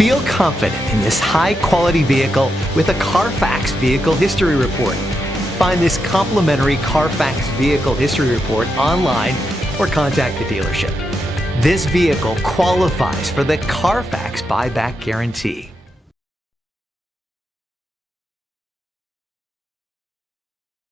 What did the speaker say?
Feel confident in this high-quality vehicle with a CARFAX Vehicle History Report. Find this complimentary CARFAX Vehicle History Report online or contact the dealership. This vehicle qualifies for the CARFAX buyback guarantee.